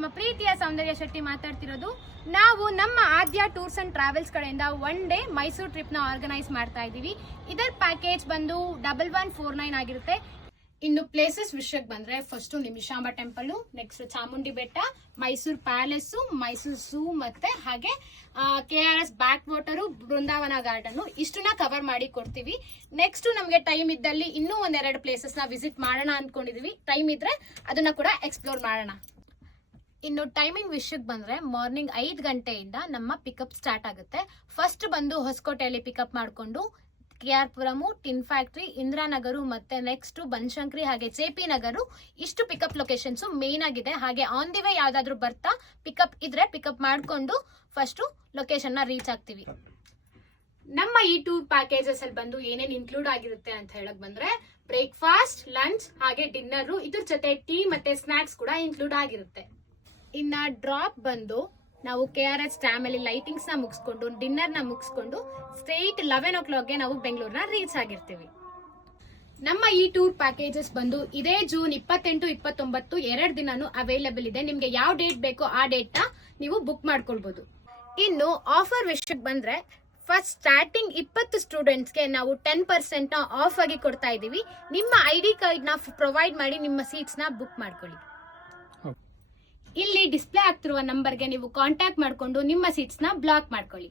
ನಿಮ್ಮ ಪ್ರೀತಿಯ ಸೌಂದರ್ಯ ಶೆಟ್ಟಿ ಮಾತಾಡ್ತಿರೋದು. ನಾವು ನಮ್ಮ ಆದ್ಯ ಟೂರ್ಸ್ ಅಂಡ್ ಟ್ರಾವೆಲ್ಸ್ ಕಡೆಯಿಂದ 1 ಡೇ ಮೈಸೂರು ಟ್ರಿಪ್ ನ ಆರ್ಗನೈಸ್ ಮಾಡ್ತಾ ಇದೀವಿ. ಇದರ ಪ್ಯಾಕೇಜ್ ಬಂದು 1149 ಆಗಿರುತ್ತೆ. ಇನ್ನು ಪ್ಲೇಸಸ್ ವಿಷಯಕ್ಕೆ ಬಂದ್ರೆ first Nimishamba temple, next Chamundi ಬೆಟ್ಟ, ಮೈಸೂರು ಪ್ಯಾಲೇಸ್, ಮೈಸೂರು ಝೂ ಮತ್ತೆ ಹಾಗೆ KRS ಬ್ಯಾಕ್ ವಾಟರ್, ಬೃಂದಾವನ ಗಾರ್ಡನ್ ಇಷ್ಟನ್ನ ಕವರ್ ಮಾಡಿ ಕೊಡ್ತೀವಿ. ನೆಕ್ಸ್ಟ್ ನಮಗೆ ಟೈಮ್ ಇದ್ದಲ್ಲಿ ಇನ್ನೂ 1-2 ಪ್ಲೇಸಸ್ ನ ವಿಸಿಟ್ ಮಾಡೋಣ ಅನ್ಕೊಂಡಿದೀವಿ. ಟೈಮ್ ಇದ್ರೆ ಅದನ್ನ ಕೂಡ ಎಕ್ಸ್ಪ್ಲೋರ್ ಮಾಡೋಣ. ಇನ್ನು ಟೈಮಿಂಗ್ ವಿಷಯಕ್ಕೆ ಬಂದ್ರೆ ಮಾರ್ನಿಂಗ್ 5 ಗಂಟೆಯಿಂದ ನಮ್ಮ ಪಿಕಪ್ ಸ್ಟಾರ್ಟ್ ಆಗುತ್ತೆ. ಫಸ್ಟ್ ಬಂದು ಹೊಸಕೋಟೆಯಲ್ಲಿ ಪಿಕಪ್ ಮಾಡಿಕೊಂಡು KR Puram, tin factory, Indiranagar ಮತ್ತೆ ನೆಕ್ಸ್ಟ್ ಬನಶಂಕರಿ ಹಾಗೆ JP ನಗರ ಇಷ್ಟು ಪಿಕಪ್ ಲೊಕೇಶನ್ಸ್ ಮೇನ್ ಆಗಿದೆ. ಹಾಗೆ ಆನ್ ದಿ ವೇ ಯಾವ್ದಾದ್ರು ಬರ್ತಾ ಪಿಕಪ್ ಇದ್ರೆ ಪಿಕಪ್ ಮಾಡ್ಕೊಂಡು ಫಸ್ಟ್ ಲೊಕೇಶನ್ ನ ರೀಚ್ ಆಗ್ತೀವಿ. ನಮ್ಮ ಈ ಟೂರ್ ಪ್ಯಾಕೇಜಸ್ ಅಲ್ಲಿ ಬಂದು ಏನೇನ್ ಇನ್ಕ್ಲೂಡ್ ಆಗಿರುತ್ತೆ ಅಂತ ಹೇಳಕ್ ಬಂದ್ರೆ ಬ್ರೇಕ್ಫಾಸ್ಟ್, ಲಂಚ್ ಹಾಗೆ ಡಿನ್ನರ್, ಇದ್ರ ಜೊತೆ ಟೀ ಮತ್ತೆ ಸ್ನಾಕ್ಸ್ ಕೂಡ ಇನ್ಕ್ಲೂಡ್ ಆಗಿರುತ್ತೆ. ಇನ್ನ ಡ್ರಾಪ್ ಬಂದು ನಾವು KRS ಡ್ಯಾಮ್ ಅಲ್ಲಿ ಲೈಟಿಂಗ್ಸ್ ನ ಮುಗಿಸ್ಕೊಂಡು ಡಿನ್ನರ್ ನ ಮುಗಿಸ್ಕೊಂಡು ಸ್ಟ್ರೈಟ್ 11 o'clock ಗೆ ನಾವು ಬೆಂಗಳೂರಿನ ರೀಚ್ ಆಗಿರ್ತೀವಿ. ನಮ್ಮ ಈ ಟೂರ್ ಪ್ಯಾಕೇಜಸ್ ಬಂದು ಇದೇ ಜೂನ್ 28, 29 2 ದಿನಾನು ಅವೈಲೇಬಲ್ ಇದೆ. ನಿಮ್ಗೆ ಯಾವ ಡೇಟ್ ಬೇಕೋ ಆ ಡೇಟ್ ನ ನೀವು ಬುಕ್ ಮಾಡ್ಕೊಳ್ಬಹುದು. ಇನ್ನು ಆಫರ್ ವಿಷಯಕ್ಕೆ ಬಂದ್ರೆ ಫಸ್ಟ್ ಸ್ಟಾರ್ಟಿಂಗ್ 20 ಸ್ಟೂಡೆಂಟ್ಸ್ಗೆ ನಾವು 10% ನ ಆಫ್ ಆಗಿ ಕೊಡ್ತಾ ಇದೀವಿ. ನಿಮ್ಮ ID ಕಾರ್ಡ್ ನ ಪ್ರೊವೈಡ್ ಮಾಡಿ ನಿಮ್ಮ ಸೀಟ್ಸ್ ನ ಬುಕ್ ಮಾಡ್ಕೊಳ್ಳಿ. ಇಲ್ಲಿ ಡಿಸ್ಪ್ಲೇ ಆಗ್ತಿರುವ ನಂಬರ್ಗೆ ನೀವು ಕಾಂಟ್ಯಾಕ್ಟ್ ಮಾಡಿಕೊಂಡು ನಿಮ್ಮ ಸೀಟ್ಸ್ ನ ಬ್ಲಾಕ್ ಮಾಡ್ಕೊಳ್ಳಿ.